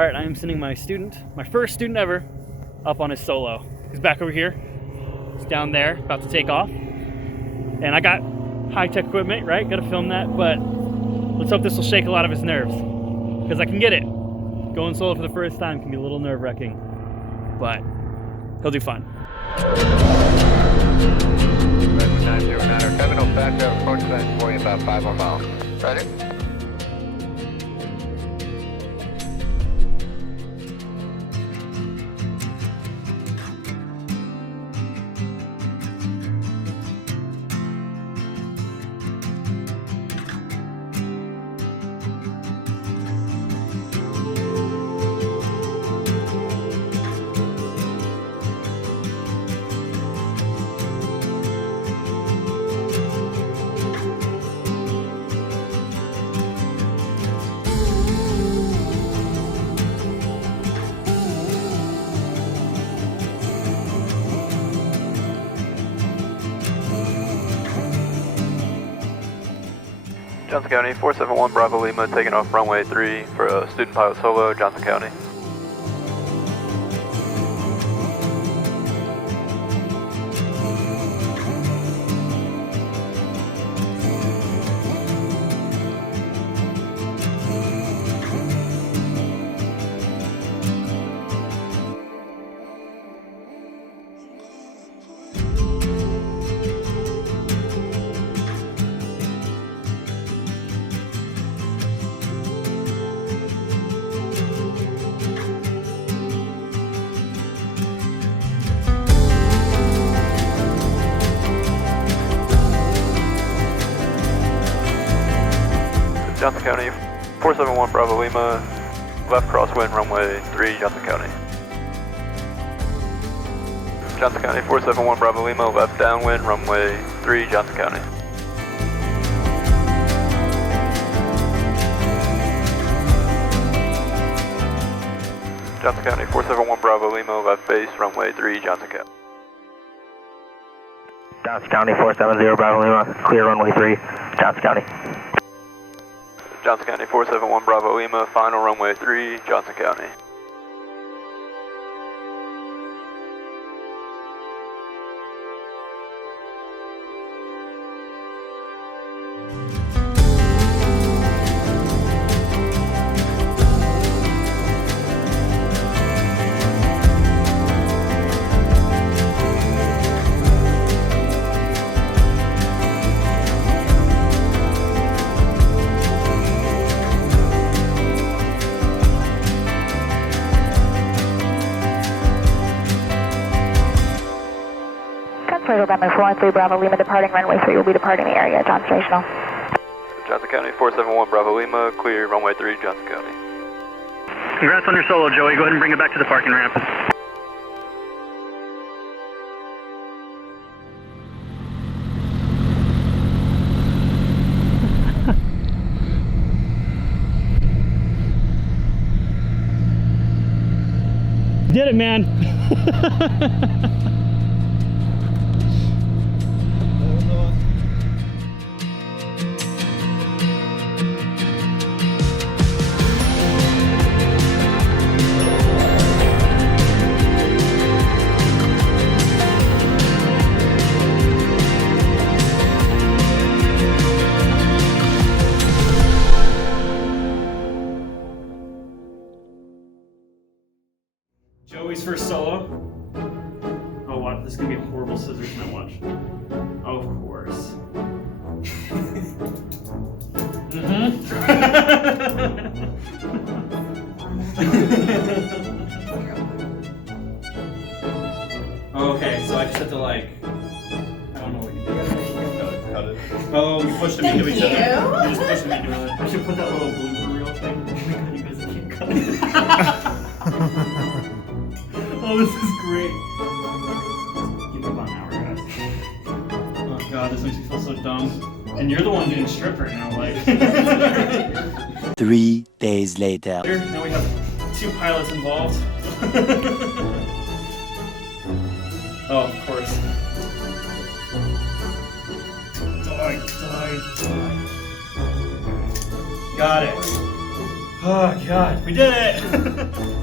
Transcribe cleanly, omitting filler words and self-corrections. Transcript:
All right, I am sending my first student ever, up on his solo. He's back over here. He's down there, about to take off. And I got high-tech equipment, right? Got to film that, but let's hope this will shake a lot of his nerves, because I can get it. Going solo for the first time can be a little nerve-wracking, but he'll do fine. 909 or terminal Pate, approach sign for you about 5 more miles. Ready? Johnson County, 471 Bravo Lima, taking off runway 3 for a student pilot solo, Johnson County. Johnson County, 471 Bravo Lima, left crosswind runway 3, Johnson County. Johnson County, 471 Bravo Lima, left downwind runway 3, Johnson County. Johnson County, 471 Bravo Lima, left base runway 3, Johnson County. Johnson County, 470 Bravo Lima, clear runway 3, Johnson County. Johnson County, 471 Bravo Lima, final runway 3, Johnson County. November 413 Bravo Lima departing runway 3 will be departing the area, Johnson Regional. Johnson County, 471 Bravo Lima, clear runway 3, Johnson County. Congrats on your solo, Joey. Go ahead and bring it back to the parking ramp. Did it, man. Joey's first solo. Oh, what? This is gonna be a horrible scissors now. Watch. Oh, of course. Okay, so I just have to like. I don't know what you do. Cut it. Oh, you pushed them into each other. You just pushed them into each other. I should put that little blooper reel thing. Oh my god, you guys can't cut it. Oh, this is great. Give me about an hour, guys. Oh god, this makes me feel so dumb. And you're the one getting stripped right now, like. 3 days later. Now we have 2 pilots involved. Oh, of course. Die. Got it. Oh God, we did it!